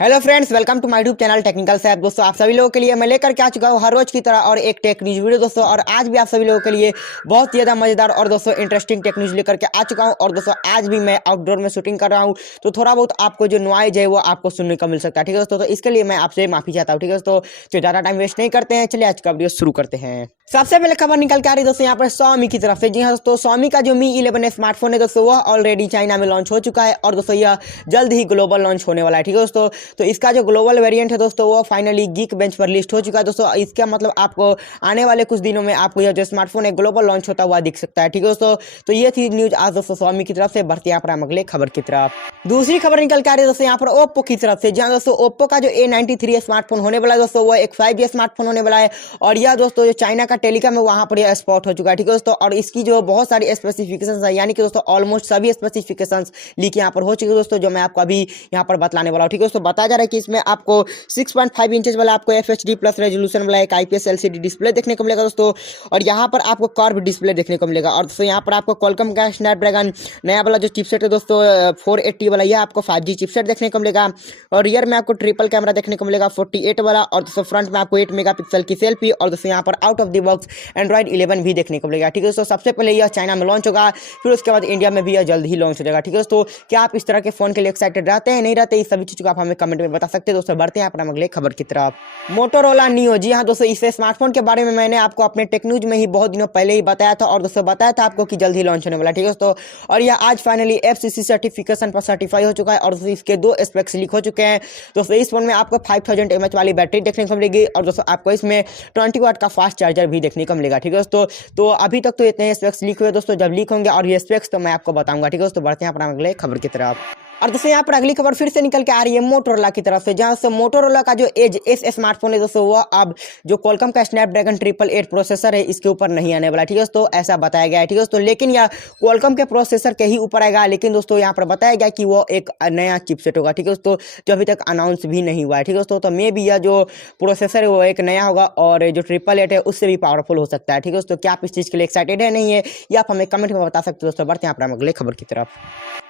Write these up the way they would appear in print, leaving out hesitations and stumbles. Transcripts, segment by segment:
Hello friends, welcome to my YouTube channel Technical Saif. दोस्तों, आप सभी लोगों के लिए मैं लेकर के आ चुका हूँ हर रोज की तरह और एक टेक न्यूज वीडियो दोस्तों। और आज भी आप सभी लोगों के लिए बहुत ही ज़्यादा मजेदार और दोस्तों इंटरेस्टिंग टेक न्यूज लेकर के आ चुका हूँ। और दोस्तों आज भी मैं आउटडोर में शूटिंग कर रहा हूँ, तो थोड़ा बहुत आपको जो नॉइज है वो आपको सुनने को मिल सकता है। ठीक है दोस्तों, तो इसके लिए मैं आपसे माफी चाहता हूँ। ठीक है दोस्तों, तो ज़्यादा टाइम वेस्ट नहीं करते हैं, चलिए आज का वीडियो शुरू करते हैं। सबसे पहले खबर निकल के आ रही है दोस्तों यहाँ पर Xiaomi की तरफ से। जी हाँ दोस्तों, Xiaomi का जो Mi 11 स्मार्टफोन है दोस्तों, वह ऑलरेडी चाइना में लॉन्च हो चुका है और दोस्तों यह जल्द ही ग्लोबल लॉन्च होने वाला है। ठीक है दोस्तों, तो इसका जो ग्लोबल वेरिएंट है दोस्तों, वो फाइनली गीक बेंच पर लिस्ट हो चुका है दोस्तों। इसका मतलब आपको आने वाले कुछ दिनों में आपको यह जो स्मार्टफोन है ग्लोबल लॉन्च होता हुआ दिख सकता है। ठीक है दोस्तों, तो ये थी न्यूज आज दोस्तों Xiaomi की तरफ से। बढ़ते यहाँ पर हम अगले खबर की तरफ। दूसरी खबर निकल के आ रही है दोस्तों यहाँ पर ओप्पो की तरफ से। जहाँ दोस्तों ओप्पो का जो A93 स्मार्टफोन होने वाला है दोस्तों, वो एक 5G स्मार्टफोन होने वाला है और यह दोस्तों जो चाइना का टेलीकॉम है वहां पर यह स्पॉट हो चुका है। ठीक है दोस्तों, और इसकी जो बहुत सारी स्पेसिफिकेशंस है, यानी कि दोस्तों ऑलमोस्ट सभी स्पेसिफिकेशंस लीक यहाँ पर हो चुके हैं दोस्तों, जो मैं आपको अभी यहाँ पर बतलाने वाला हूँ। ठीक है दोस्तों, बताया जा रहा है कि इसमें आपको 6.5 इंचेस वाला आपको FHD प्लस रेजोल्यूशन वाला एक IPS LCD डिस्प्ले देखने को मिलेगा दोस्तों। और यहाँ पर आपको कर्व डिस्प्ले देखने को मिलेगा। और दोस्तों यहाँ पर आपको क्वालकॉम का स्नैपड्रैगन नया वाला जो चिपसेट है दोस्तों 480 वाला, यह आपको 5G चिपसेट देखने को मिलेगा। और रियर में आपको ट्रिपल कैमरा देखने को मिलेगा 48 वाला। और दोस्तों फ्रंट में आपको 8 मेगापिक्सल की सेल्फी और दोस्तों यहाँ पर out of the box Android 11 भी देखने को मिलेगा। ठीक है दोस्तों, सबसे पहले यह चाइना में लॉन्च होगा, फिर उसके बाद इंडिया में भी यह जल्द ही लॉन्च हो जाएगा। ठीक है दोस्तों, क्या आप इस तरह के फोन के लिए एक्साइटेड रहते हैं, नहीं रहते, इस सभी चीज़ों को आप हमें कमेंट में बता सकते हैं दोस्तों। बढ़ते हैं अपना अगले खबर की तरफ। मोटोरोला नियो, जी हाँ दोस्तों, इस स्मार्टफोन के बारे में मैंने आपको अपने टेक न्यूज में ही बहुत दिनों पहले ही बताया था और दोस्तों बताया था आपको कि जल्द ही लॉन्च होने वाला। ठीक है दोस्तों, और यह आज फाइनली FCC सर्टिफिकेशन पर सर्टिफाई हो चुका है और दोस्तों इसके 2 स्पेक्स लीक हो चुके हैं। दोस्तों इस फोन में आपको 5000 mAh वाली बैटरी देखने को मिलेगी और दोस्तों आपको इसमें 20 वाट का फास्ट चार्जर भी देखने को मिलेगा। ठीक है दोस्तों, तो अभी तक तो इतने स्पेक्स लीक हुए दोस्तों, जब लीक होंगे और ये स्पेक्स तो मैं आपको बताऊंगा। ठीक है दोस्तों, बढ़ते हैं अपना अगले खबर की तरफ। और दोस्तों यहाँ पर अगली खबर फिर से निकल के आ रही है मोटोरोला की तरफ से। जहाँ से मोटोरोला का जो एज एस स्मार्टफोन है दोस्तों, वह अब जो क्वालकॉम का स्नैपड्रैगन 888 प्रोसेसर है इसके ऊपर नहीं आने वाला। ठीक है दोस्तों, ऐसा बताया गया है। ठीक है दोस्तों, लेकिन यह क्वालकॉम के प्रोसेसर के ही ऊपर आएगा, लेकिन दोस्तों यहाँ पर बताया गया कि वो एक नया चिपसेट होगा। ठीक है दोस्तों, जो अभी तक अनाउंस भी नहीं हुआ है। ठीक है दोस्तों, तो मे भी यह जो प्रोसेसर है वो एक नया होगा और जो 888 है उससे भी पावरफुल हो सकता है। ठीक है दोस्तों, क्या आप इस चीज़ के लिए एक्साइटेड है, नहीं है, ये आप हमें कमेंट में बता सकते हो दोस्तों। बढ़ते हैं अपना अगले खबर की तरफ।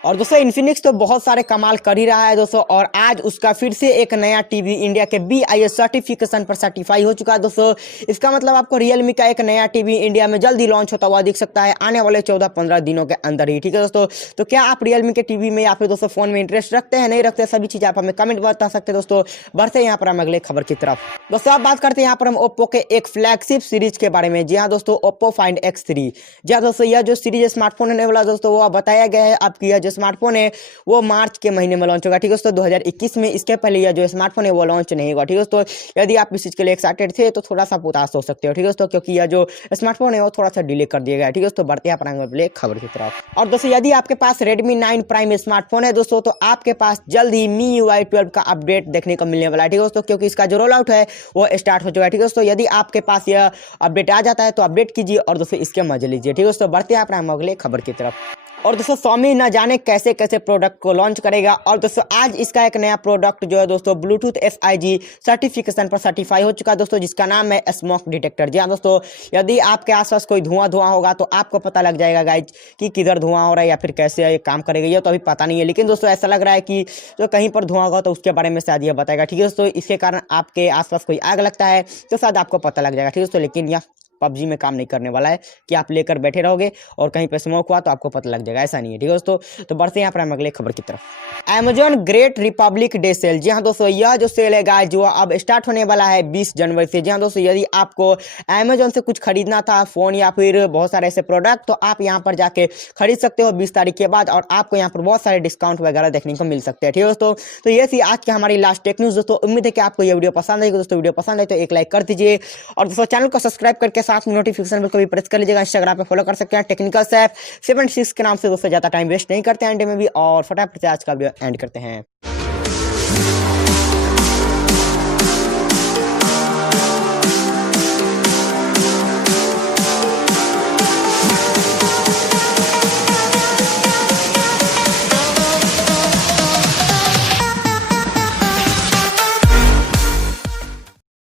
और दोस्तों इन्फिनिक्स तो बहुत सारे कमाल कर ही रहा है दोस्तों, और आज उसका फिर से एक नया टीवी इंडिया के BIS सर्टिफिकेशन पर सर्टिफाई हो चुका है दोस्तों। इसका मतलब आपको रियलमी का एक नया टीवी इंडिया में जल्द ही लॉन्च होता हुआ दिख सकता है आने वाले 14-15 दिनों के अंदर ही। ठीक है दोस्तों, तो क्या आप रियलमी के टीवी में या फिर दोस्तों फोन में इंटरेस्ट रखते हैं, नहीं रखते, सभी चीज़ आप हमें कमेंट बता सकते हैं दोस्तों। बढ़ते हैं यहाँ पर हम अगले खबर की तरफ। दोस्तों आप बात करते हैं यहाँ पर हम ओप्पो के एक फ्लैगशिप सीरीज के बारे में। जी हाँ दोस्तों, ओप्पो फाइंड X3। जी हाँ दोस्तों, यह जो सीरीज स्मार्टफोन होने वाला दोस्तों, वो बताया गया है आपकी यह जो स्मार्टफोन है वो मार्च के महीने में लॉन्च होगा। ठीक है दोस्तों, 2021 में। इसके पहले यह जो स्मार्टफोन है वो लॉन्च नहीं होगा। ठीक है दोस्तों, यदि आप इस चीज़ के लिए एक्साइटेड थे तो थोड़ा सा उदास हो सकते हो। ठीक है दोस्तों, क्योंकि यह जो स्मार्टफोन है वो थोड़ा सा डिले कर दिया गया है। ठीक है दोस्तों, बढ़ते हैं अपना अगले खबर की तरफ। और दोस्तों यदि आपके पास Redmi 9 Prime स्मार्टफोन है दोस्तों, तो आपके पास जल्द ही MIUI 12 का अपडेट देखने को मिलने वाला है। ठीक है दोस्तों, क्योंकि इसका जो रोल आउट है वो स्टार्ट हो चुका है। ठीक है दोस्तों, यदि आपके पास यह अपडेट आ जाता है तो अपडेट कीजिए और दोस्तों इसके मजे लीजिए। ठीक है दोस्तों, बढ़ते हैं अपना अगले खबर की तरफ। और दोस्तों Xiaomi न जाने कैसे कैसे प्रोडक्ट को लॉन्च करेगा और दोस्तों आज इसका एक नया प्रोडक्ट जो है दोस्तों ब्लूटूथ SIG सर्टिफिकेशन पर सर्टिफाई हो चुका है दोस्तों, जिसका नाम है स्मोक डिटेक्टर। जी हाँ दोस्तों, यदि आपके आसपास कोई धुआं होगा तो आपको पता लग जाएगा गाइज कि किधर धुआं हो रहा है या फिर कैसे ये काम करेगा, ये तो अभी पता नहीं है। लेकिन दोस्तों ऐसा लग रहा है कि जो कहीं पर धुआं होगा तो उसके बारे में शायद यह बताएगा। ठीक है दोस्तों, इसके कारण आपके आसपास कोई आग लगता है तो शायद आपको पता लग जाएगा। ठीक है दोस्तों, लेकिन यह PUBG में काम नहीं करने वाला है कि आप लेकर बैठे रहोगे और कहीं पे स्मोक हुआ तो आपको पता लग जाएगा, ऐसा नहीं है। ठीक है दोस्तों, तो बढ़ते हैं यहाँ पर हम अगले खबर की तरफ। Amazon Great Republic Day Sale. जी हाँ दोस्तों, यह जो सेल है गाइस जो अब स्टार्ट होने वाला है 20 जनवरी से। जी हाँ दोस्तों, यदि आपको Amazon से कुछ खरीदना था, फोन या फिर बहुत सारे ऐसे प्रोडक्ट, तो आप यहाँ पर जाके खरीद सकते हो 20 तारीख के बाद और आपको यहाँ पर बहुत सारे डिस्काउंट वगैरह देखने को मिल सकते हैं। ठीक है दोस्तों, तो ये थी आज की हमारी लास्ट टेक न्यूज दोस्तों। उम्मीद है कि आपको ये वीडियो पसंद आएगी दोस्तों। वीडियो पसंद आए तो एक लाइक कर दीजिए और दोस्तों चैनल को सब्सक्राइब करके साथ में नोटिफिकेशन बेल को भी प्रेस कर लीजिएगा। इंस्टाग्राम पे फॉलो कर सकते हैं टेक्निकल सैफ 76 के नाम से दोस्तों। ज्यादा टाइम वेस्ट नहीं करते हैं एंड में भी, और फटाफट से आज का वीडियो एंड करते हैं।